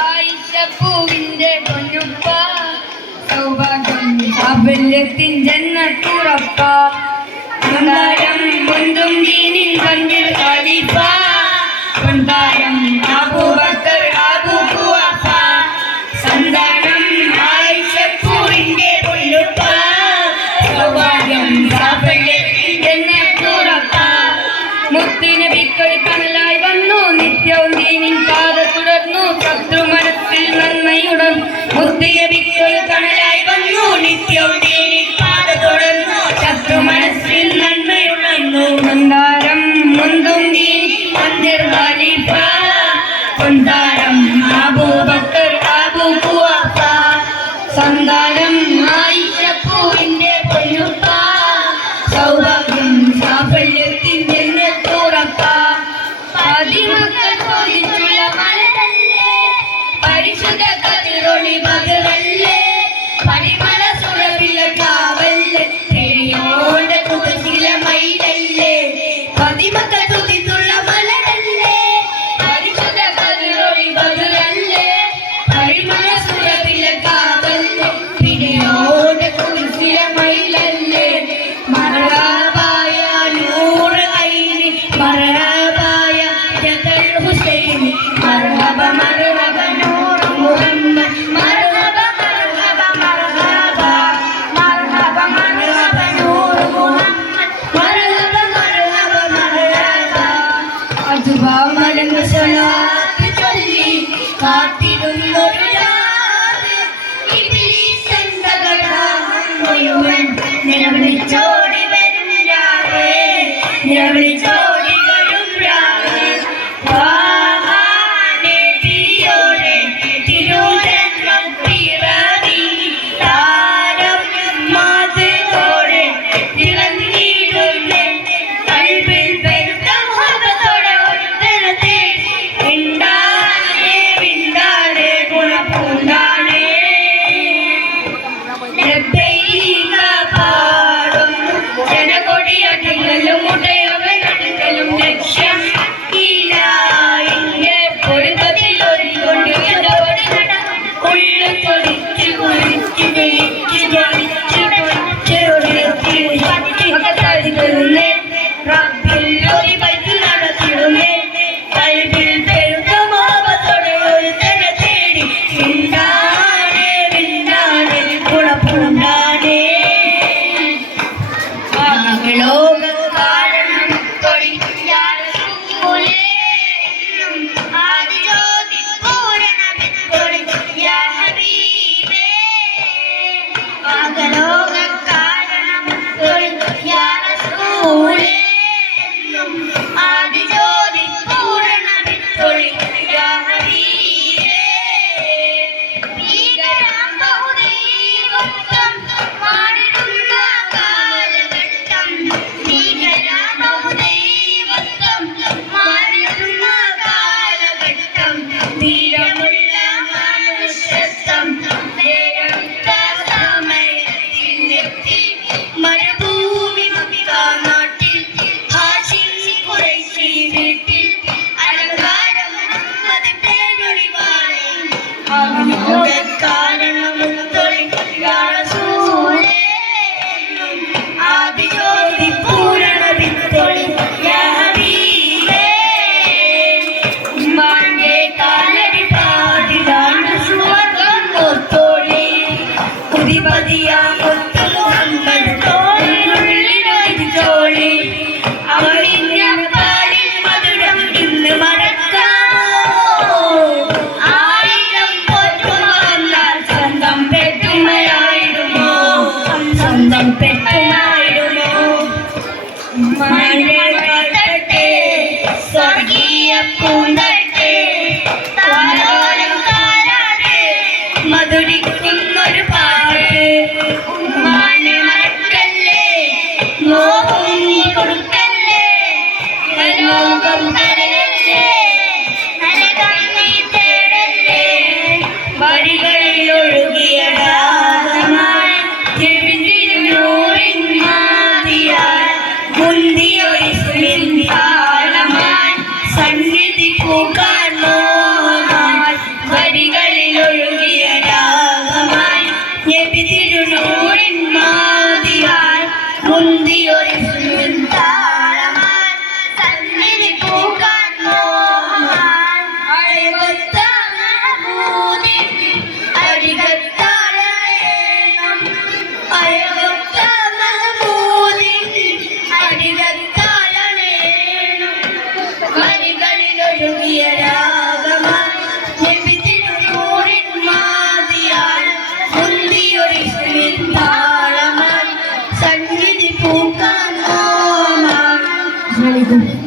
ആയിഷപ്പൂവിന്റെ പൊന്നുപ്പ സൗഭാഗ്യം സാഫല്യത്തിൻ ജന്നത്തുറപ്പ മന്ദാരം മുന്തും ദീനിൻ പന്തിൽ ഖലീഫ മന്ദാരം അബൂബക്കർ അബൂ ഖുവാഫ സന്താനം ആയിഷപ്പൂവിന്റെ പൊന്നുപ്പ സൗഭാഗ്യം സാഫല്യത്തിൻ ജന്നത്തുറപ്പ മുത്തുനബിക്ക് കനലായി വന്നു നിത്യവും ദീനിൻ പാത തുടർന്നു ശത്രു മനസ്സിൽ നന്മയുടൻ മുത്തുനബിക്ക് കനലായി വന്നു നിത്യവും ദീനിൻ പാത തുടർന്നു ശത്രു മനസ്സിൽ നന്മയുണർന്നു മന്ദാരം മുന്തും ദീൻ പന്തിർ ഖലീഫ മന്ദാരം അബൂബക്കർ അബൂ ഖുവാഫ സന്താനം ആയിഷപ്പൂവിന്റെ പൊന്നുപ്പ സൗഭാഗ്യം സാഫല്യത്തിൻ ജന്നത്തുറപ്പ പതിമക്കൾ ചോദിച്ചുള്ള മലരല്ലേ പരിശുദ്ധ കതിരൊളി ബദറല്ലേ പരിമള സുരഭില കാവല്ലേ തിരയോടെ കുതിശില മയിലല്ലേ പതിമക്കൾ ചോദിച്ചുള്ള മലരല്ലേ പരിശുദ്ധ കതിരൊളി ബദറല്ലേ പരിമള സുരഭില കാവല്ലേ തിരയോടെ കുതിശില മയിലല്ലേ മറബായ നൂറ് ഐനി മറബായ ജതൽ ഹുസൈൻ മർഹബ മർഹബ നൂർ മുഹമ്മദ് മർഹബ മർഹബ മർഹബ മർഹബ മർഹബ നൂർ മുഹമ്മദ് മർഹബ മർഹബ മർഹബ അജുബ മലങ്ങ് സ്വലാത്ത് ചൊല്ലി കാത്തിരുന്നൊരു രാത് ഇബ്ലീസ് എന്ന ഘടകം മുഴുവൻ നിലവിളിച്ചോടി വരും രാവ് നിലവിളിച്ചോടി വരും രാവ് വാഹാനബിയോടെ തിരുജന്മം പിറവി താരം മതത്തോടെ തിളങ്ങിയിടുന്നേ കൽബിൽ പെരുത്ത മുഹബത്തോടെ ഒരുത്തനത്തെ മിണ്ടാനേ മിണ്ടാനേ ഗുണപൂണ്ടാനേ ലബ്ബൈക പാടും ജനകൊടിയടികളും മുടയവനടുക്കലും ലക്ഷ്യം ഇലായിന്റെ പൊരുത്തത്തിൽ ഒരുകൊണ്ട് ഇടപെടി ഉള്ളു തൊടിച്ച് കുളിച്ച് വിളിച്ച് ജയിച്ച് പൊളിച്ചൊടിക്കുന്നേ റബ്ബിൽ ഒരു ബൈത്ത് നടത്തിടുന്നേ കൽബിൽ പെരുത്ത മോഹത്തോടെ ഒരുത്തനെ തേടി മിണ്ടാനേ മിണ്ടാനേ ഗുണപൂണ്ടാനേ ലോക കാരണം തൊഴിയാറൂലേ ആദിജ്യോതി പൂരണ യാ ഹബീബേ ആകലോക കാരണം തൊഴിയാറൂലേ ആദിജ്യോതി പൂരണ യാ ഹബീബേ ഭീകരാം ബഹുദൈവത്വം മാറിടുന്ന കാലഘട്ടം ഭീകരാം ബഹുദൈവത്വം മാറിടുന്ന കാലഘട്ടം ധീരമുള്ള മനുഷ്യത്വം നേരത്ത സമയത്തിലെത്തി മരുഭൂമി നാട്ടിൽ ഹാഷിം ഖുറൈശി വീട്ടിൽ അലങ്കാരം മുഹമ്മദ് പേരൊളിവാണ് കാരണം തൊഴിയാ റസൂലേ ആദിജ്യോതി പൂരണ വിത്തൊളി യാ ഹബീബേ ഉമ്മാന്റെ കാലടി പാടിലാണ് സുവർഗം ഒത്തോളി കുതിപതിയാ മുത്തു മുഹമ്മദ് തോളിനുള്ളിലൊരു ചോളി അവളിഞ്ഞ പാലിൽ മധുരം ഇന്ന് മറക്കാമോ ആയിരം പോറ്റുമ വന്നാൽ സ്വന്തം പെറ്റുമയായിടുമോ സ്വന്തം പെറ്റുമായിടുമോ ഉമ്മാന്റെ കൈത്തട്ടെ സ്വർഗീയ പൂന്തട്ടെ താലോലം താരാതെ മധുരിക്കുന്നൊരു പാട്ട് ഉമ്മാനെ മറക്കല്ലേ മോഹം കൊടുക്കല്ലേ ലോകം തരല്ലേ നരകം നീ തേടല്ലേ വഴികളിൽ ഒഴുകിയ രാഗമായി ചെവിതിരിഞ്ഞൂറിൻ മാതിയാൽ മുന്തിയൊരു താളമായി സന്നിധി പൂക്കാൻ മോഹമായി കൊടുക്കും.